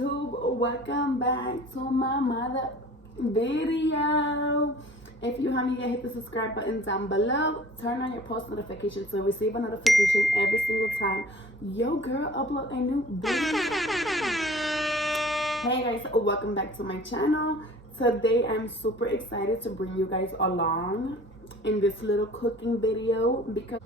YouTube, welcome back to my mother video. If you haven't yet, hit the subscribe button down below. Turn on your post notifications to receive a notification every single time your girl upload a new video. Hey guys, welcome back to my channel. Today I'm super excited to bring you guys along in this little cooking video because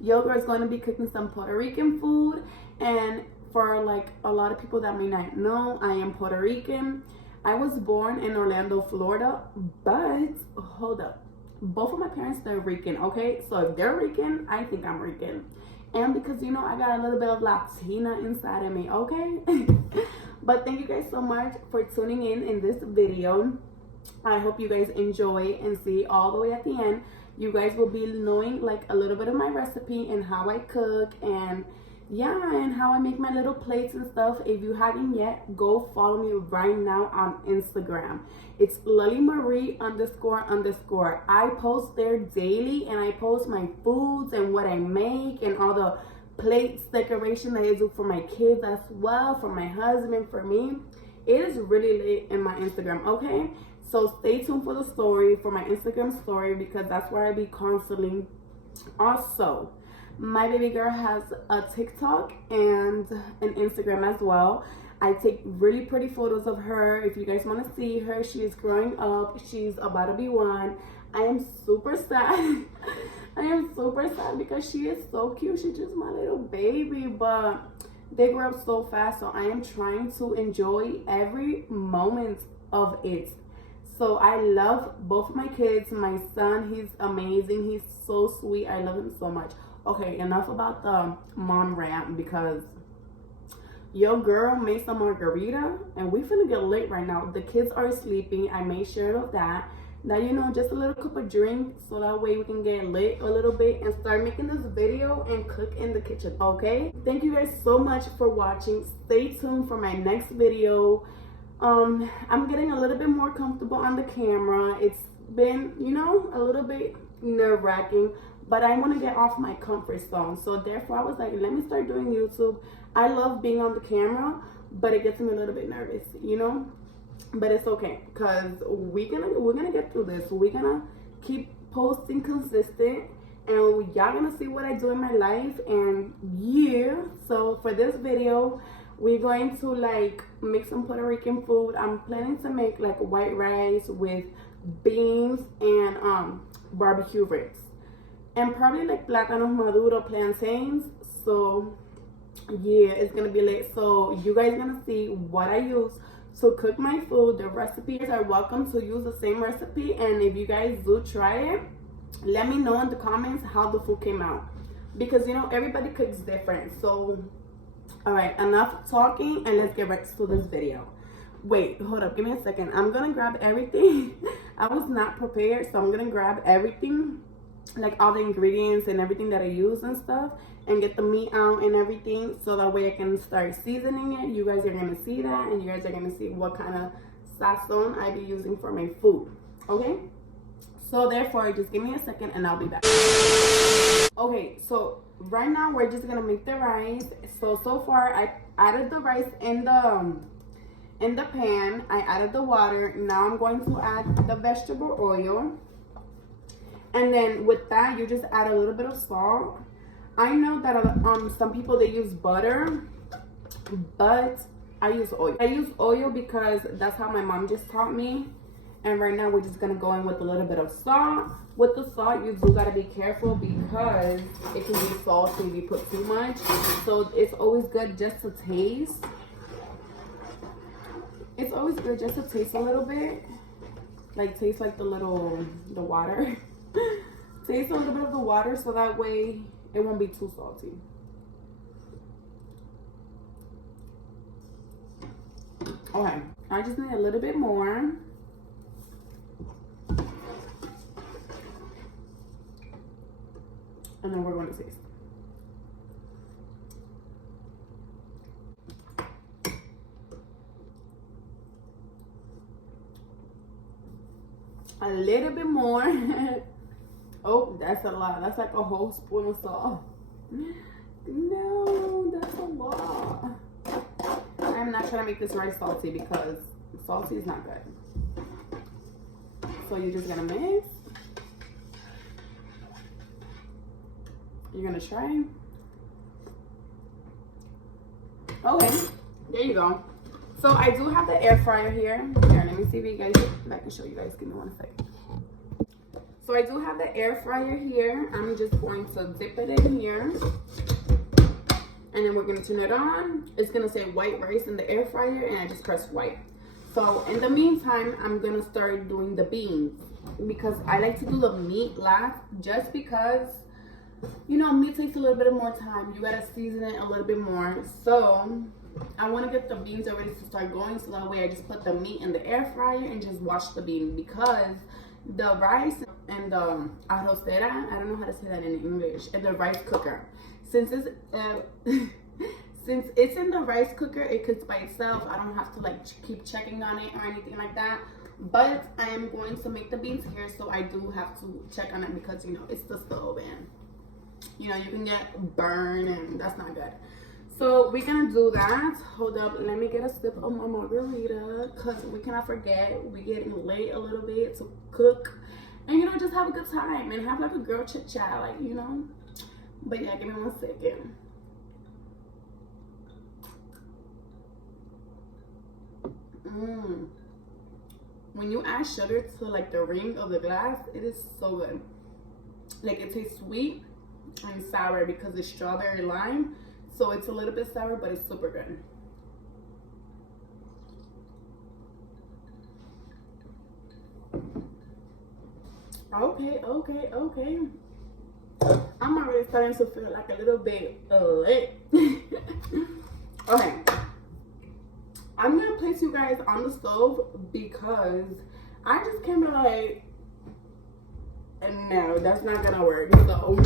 your girl is going to be cooking some Puerto Rican food. And for like a lot of people that may not know, I am Puerto Rican. I was born in Orlando, Florida, but hold up, both of my parents, they're Rican, okay? So if they're Rican, I think I'm Rican. And because, you know, I got a little bit of Latina inside of me, okay? But thank you guys so much for tuning in this video. I hope you guys enjoy and see all the way at the end. You guys will be knowing like a little bit of my recipe and how I cook and yeah, and how I make my little plates and stuff. If you haven't yet, go follow me right now on Instagram. It's LilyMarie __. I post there daily and I post my foods and what I make and all the plates, decoration that I do for my kids as well, for my husband, for me. It is really lit in my Instagram, okay? So stay tuned for the story, for my Instagram story, because that's where I be constantly. Also, my baby girl has a TikTok and an Instagram as well. I take really pretty photos of her. If you guys want to see her, she is growing up. She's about to be one. I am super sad. I am super sad because she is so cute. She's just my little baby, but they grow up so fast. So I am trying to enjoy every moment of it. So I love both of my kids. My son, he's amazing. He's so sweet. I love him so much. Okay, enough about the mom rant because your girl made some margarita and we finna get lit right now. The kids are sleeping. I made sure of that. Now, you know, just a little cup of drink so that way we can get lit a little bit and start making this video and cook in the kitchen, okay? Thank you guys so much for watching. Stay tuned for my next video. I'm getting a little bit more comfortable on the camera. It's been, you know, a little bit nerve-wracking, but I want to get off my comfort zone. So therefore I was like, let me start doing YouTube. I love being on the camera, but it gets me a little bit nervous, you know, but it's okay because we're gonna get through this. We're gonna keep posting consistent and y'all gonna see what I do in my life. And yeah, so for this video we're going to like make some Puerto Rican food. I'm planning to make like white rice with beans and barbecue ribs and probably like plátanos maduro, plantains. So yeah, it's gonna be lit. So you guys gonna see what I use to cook my food. The recipes are welcome to use the same recipe, and if you guys do try it, let me know in the comments how the food came out, because you know everybody cooks different. So all right, enough talking and let's get right to this video. Wait, hold up, give me a second. I'm gonna grab everything. I was not prepared, so I'm gonna grab everything, like all the ingredients and everything that I use and stuff, and get the meat out and everything, so that way I can start seasoning it. You guys are gonna see that, and you guys are gonna see what kind of sazon I be using for my food, okay? So therefore, just give me a second and I'll be back. Okay, so right now we're just gonna make the rice. So far I added the rice in the pan. I added the water. Now I'm going to add the vegetable oil. And then with that, you just add a little bit of salt. I know that some people, they use butter, but I use oil. I use oil because that's how my mom just taught me. And right now we're just gonna go in with a little bit of salt. With the salt, you do gotta be careful because it can be salty if you put too much. So it's always good just to taste. It's always good just to taste a little bit. Like taste like the water. Taste a little bit of the water so that way it won't be too salty. Okay, I just need a little bit more. And then we're going to taste. A little bit more. Oh, that's a lot. That's like a whole spoon of salt. No, that's a lot. I'm not not trying to make this rice salty because salty is not good. So you're just gonna mix. You're gonna try. Okay, there you go. So I do have the air fryer here. Here, let me see if you guys, I can show you guys. Give me one second. So I do have the air fryer here. I'm just going to dip it in here. And then we're gonna turn it on. It's gonna say white rice in the air fryer, and I just press white. So in the meantime, I'm gonna start doing the beans because I like to do the meat last, just because, you know, meat takes a little bit more time. You gotta season it a little bit more. So I want to get the beans ready to start going, so that way I just put the meat in the air fryer and just wash the beans, because the rice and the arrocera, I don't know how to say that in English, and the rice cooker, since it's since it's in the rice cooker, it cooks by itself. I don't have to like keep checking on it or anything like that. But I am going to make the beans here, so I do have to check on it, because, you know, it's the stove and, you know, you can get burned and that's not good. So we're gonna do that. Hold up, let me get a sip of my margarita, because we cannot forget, we're getting late a little bit to cook and, you know, just have a good time and have like a girl chit chat, like, you know. But yeah, give me 1 second. When you add sugar to like the ring of the glass, it is so good. Like, it tastes sweet and sour because it's strawberry lime. So it's a little bit sour, but it's super good. Okay. I'm already starting to feel like a little bit lit. Okay. I'm gonna place you guys on the stove because I just can't be like, no, that's not gonna work. So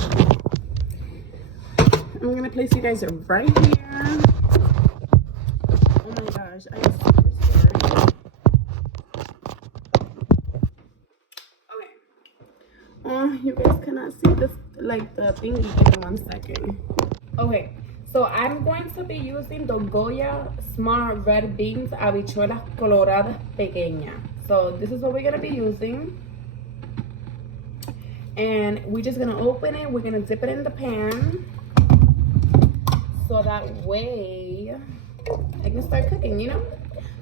I'm gonna place you guys right here. Oh my gosh, I am super scared. Okay. You guys cannot see this, like the thingy. Give me 1 second. Okay, so I'm going to be using the Goya Smart Red Beans Habichuelas Coloradas Pequeñas. So this is what we're gonna be using. And we're just gonna open it. We're gonna dip it in the pan, so that way I can start cooking, you know.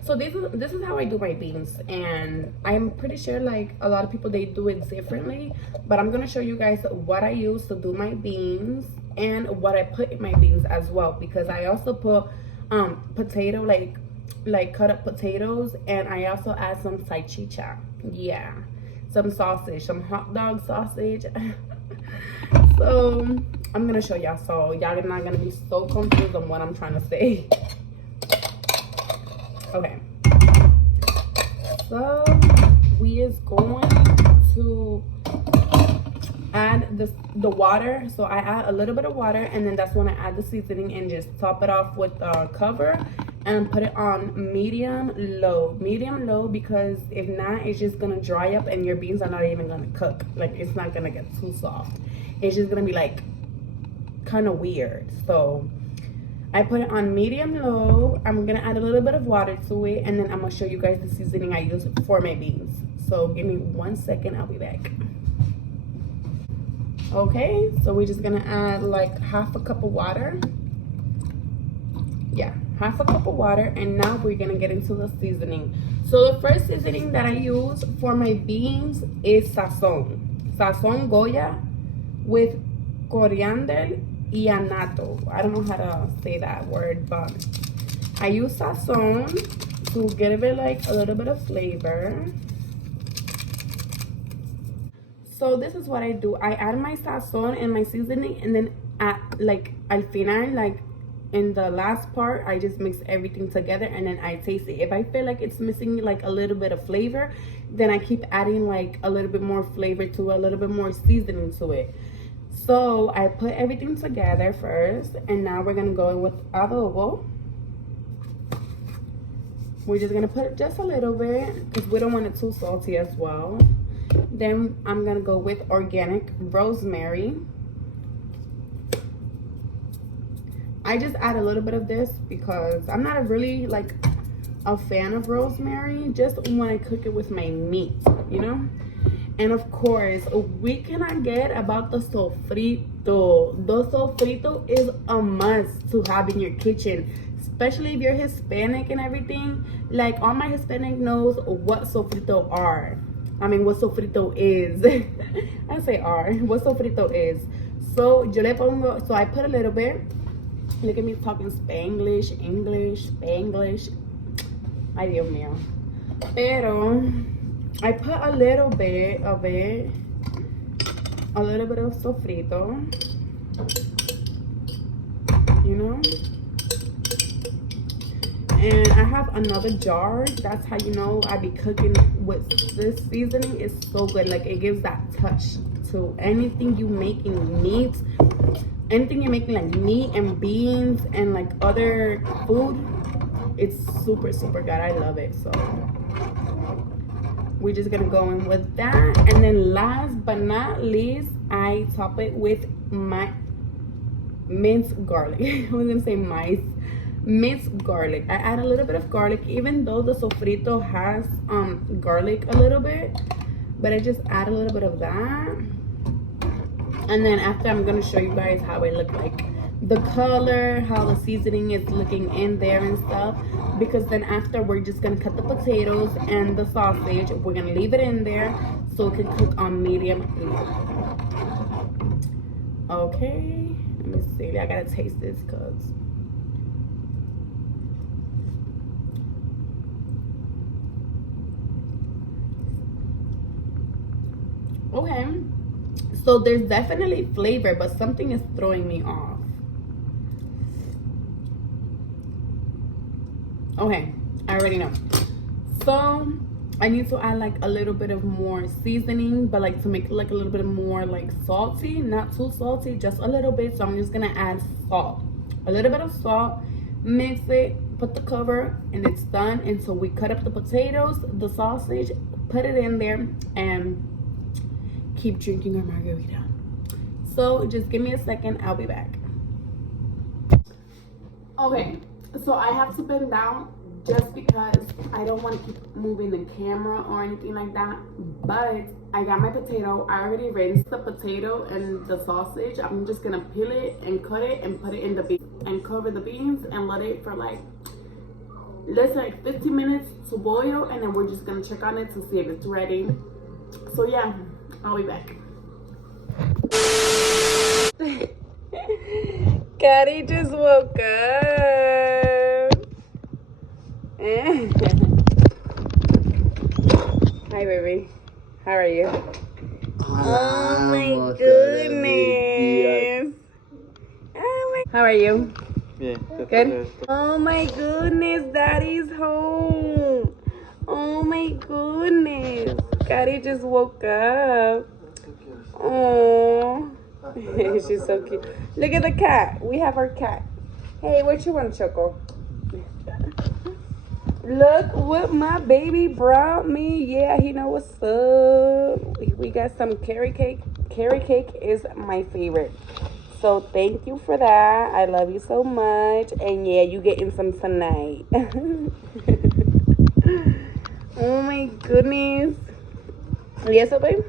So this is how I do my beans, and I'm pretty sure like a lot of people, they do it differently, but I'm gonna show you guys what I use to do my beans and what I put in my beans as well, because I also put potato, like cut up potatoes, and I also add some salchicha, yeah, some sausage, some hot dog sausage. So I'm gonna show y'all, so y'all are not gonna be so confused on what I'm trying to say. Okay, so we is going to add the water. So I add a little bit of water, and then that's when I add the seasoning and just top it off with the cover and put it on medium low, because if not, it's just gonna dry up and your beans are not even gonna cook. Like, it's not gonna get too soft. It's just gonna be like kind of weird. So I put it on medium low. I'm gonna add a little bit of water to it, and then I'm gonna show you guys the seasoning I use for my beans. So give me 1 second, I'll be back. Okay, so we're just gonna add like half a cup of water. Yeah, half a cup of water, and now we're gonna get into the seasoning. So the first seasoning that I use for my beans is Sazon Goya with coriander y anato. I don't know how to say that word, but I use Sazon to give it like a little bit of flavor. So this is what I do. I add my Sazon and my seasoning, and then al final, like in the last part, I just mix everything together, and then I taste it. If I feel like it's missing like a little bit of flavor, then I keep adding like a little bit more flavor to it, a little bit more seasoning to it. So I put everything together first, and now we're gonna go in with adobo. We're just gonna put just a little bit because we don't want it too salty as well. Then I'm gonna go with organic rosemary. I just add a little bit of this because I'm not really like a fan of rosemary, just when I cook it with my meat, you know. And of course, we cannot get about the sofrito. The sofrito is a must to have in your kitchen, especially if you're Hispanic and everything. Like, all my Hispanic knows what sofrito are. I mean, what sofrito is. I say are. What sofrito is. So, yo le pongo, so I put a little bit. Look at me talking Spanglish, English, Spanglish. Ay, Dios mío. Pero I put a little bit of it, a little bit of sofrito, you know. And I have another jar. That's how you know I be cooking with this seasoning. It's so good. Like, it gives that touch to anything you making meat. Anything you're making like meat and beans and like other food. It's super, super good. I love it. So we're just gonna go in with that. And then last but not least, I top it with my minced garlic. I was gonna say minced garlic. I add a little bit of garlic, even though the sofrito has garlic a little bit, but I just add a little bit of that. And then after, I'm gonna show you guys how it look like, the color, how the seasoning is looking in there and stuff. Because then after, we're just gonna cut the potatoes and the sausage. We're gonna leave it in there so it can cook on medium low. Okay, let me see. I gotta taste this because okay. So there's definitely flavor, but something is throwing me off. Okay, I already know. So I need to add like a little bit of more seasoning, but like to make it like a little bit more like salty, not too salty, just a little bit. So I'm just gonna add salt, a little bit of salt, mix it, put the cover, and it's done. And so we cut up the potatoes, the sausage, put it in there, and keep drinking our margarita. So just give me a second, I'll be back. Okay, so I have to bend down just because I don't want to keep moving the camera or anything like that. But I got my potato. I already rinsed the potato and the sausage. I'm just gonna peel it and cut it and put it in the beans and cover the beans and let it for like, let's say like 15 minutes to boil, and then we're just gonna check on it to see if it's ready. So yeah, I'll be back. Caddy just woke up. Hi, baby. How are you? Oh my goodness. How are you? Yeah. Good? Oh my goodness, Daddy's home. Oh my goodness. Caddy just woke up. Oh. She's so cute. Look at the cat. We have our cat. Hey, what you want, Choco? Look what my baby brought me. Yeah, he know what's up. We got some carrot cake. Carrot cake is my favorite. So thank you for that. I love you so much. And yeah, you getting some tonight. Oh my goodness. Yes, babe?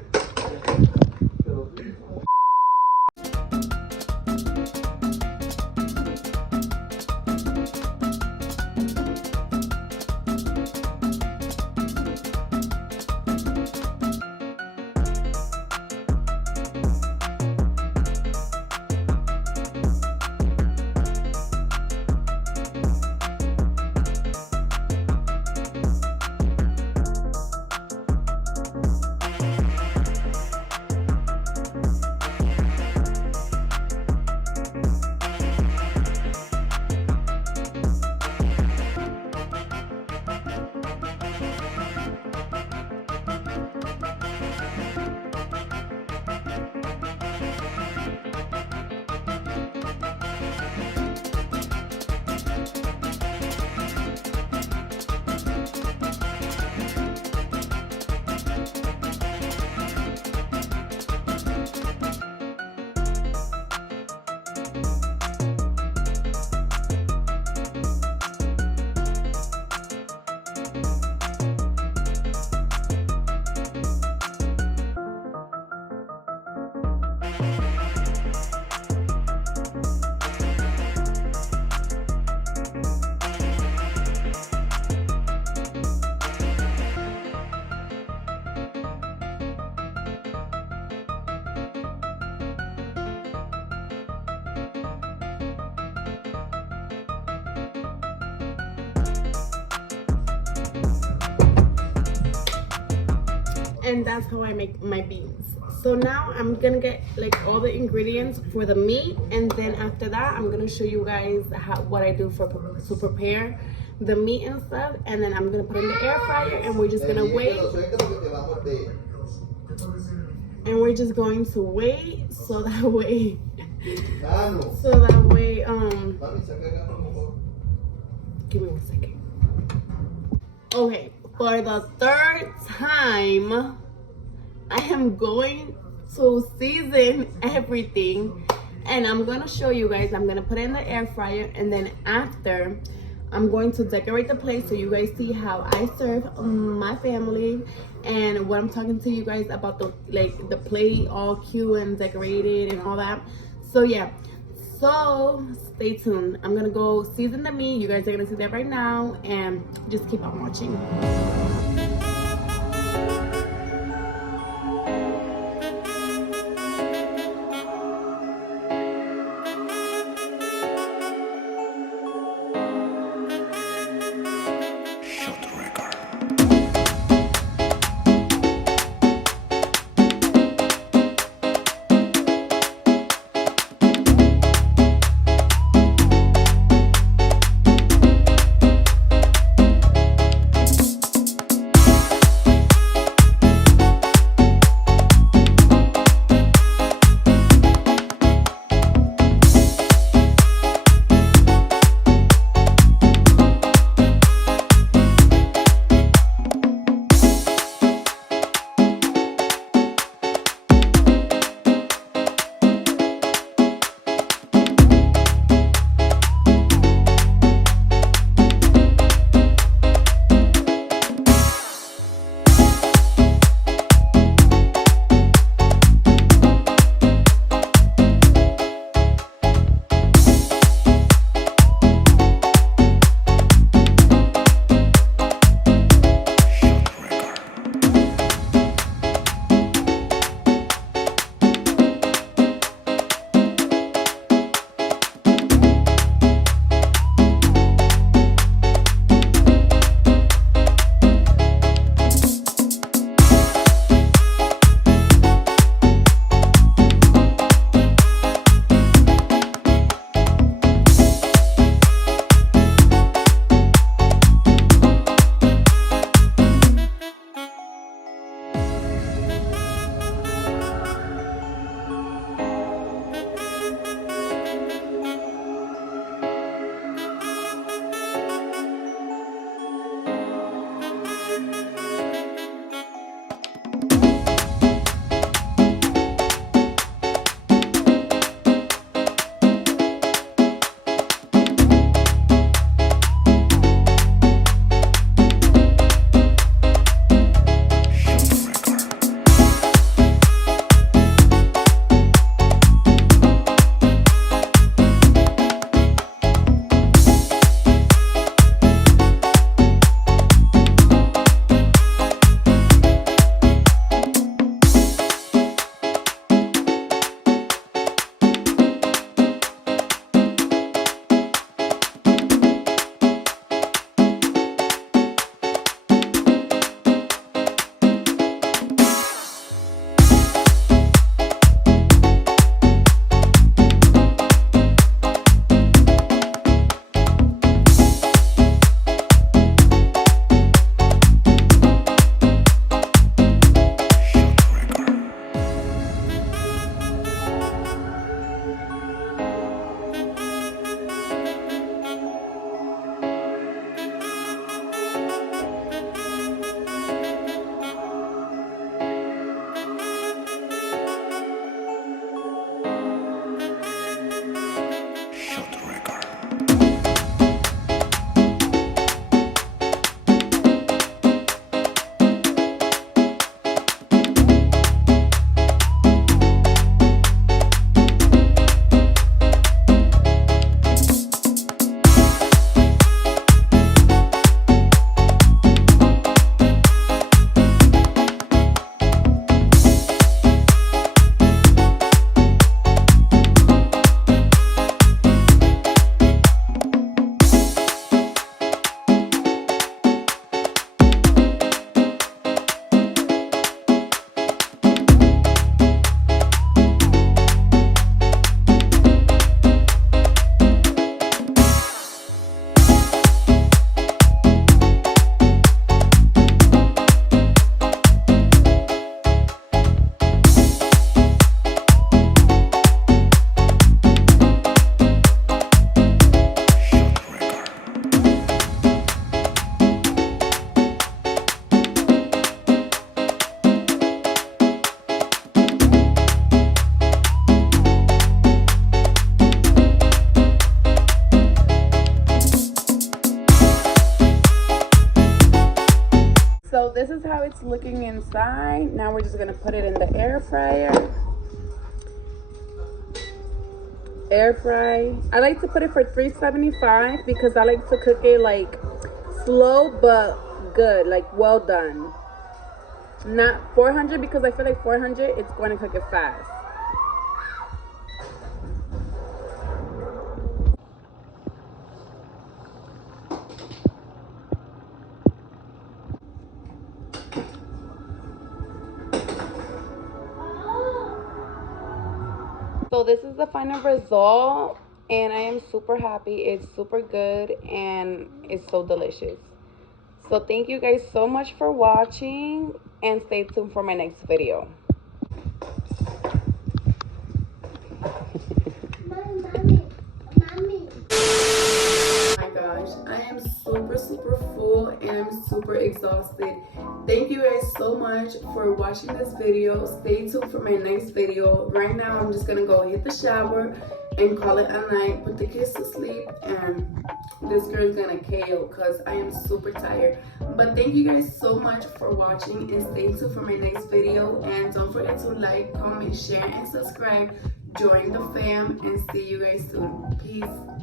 And that's how I make my beans. So now I'm gonna get like all the ingredients for the meat, and then after that I'm gonna show you guys what I do to prepare the meat and stuff, and then I'm gonna put in the air fryer, and we're just gonna wait. And we're just going to wait so that way give me 1 second. Okay, for the third time I am going to season everything, and I'm gonna show you guys. I'm gonna put it in the air fryer, and then after I'm going to decorate the plate so you guys see how I serve my family, and what I'm talking to you guys about, the plate all cute and decorated and all that. So yeah, so stay tuned. I'm gonna go season the meat. You guys are gonna see that right now, and just keep on watching. this is how it's looking inside. Now we're just gonna put it in the air fryer. Air fry. I like to put it for 375 because I like to cook it like slow but good, like well done. Not 400 because I feel like 400 it's going to cook it fast. So this is the final result and I am super happy. It's super good and it's so delicious. So thank you guys so much for watching and stay tuned for my next video. Mommy. Oh my gosh, I am super full and I'm super exhausted. Thank you guys so much for watching this video. Stay tuned for my next video. Right now I'm just gonna go hit the shower and call it a night, put the kids to sleep, and this girl is gonna KO because I am super tired. But thank you guys so much for watching and stay tuned for my next video, and don't forget to like, comment, share, and subscribe. Join the fam and see you guys soon. Peace.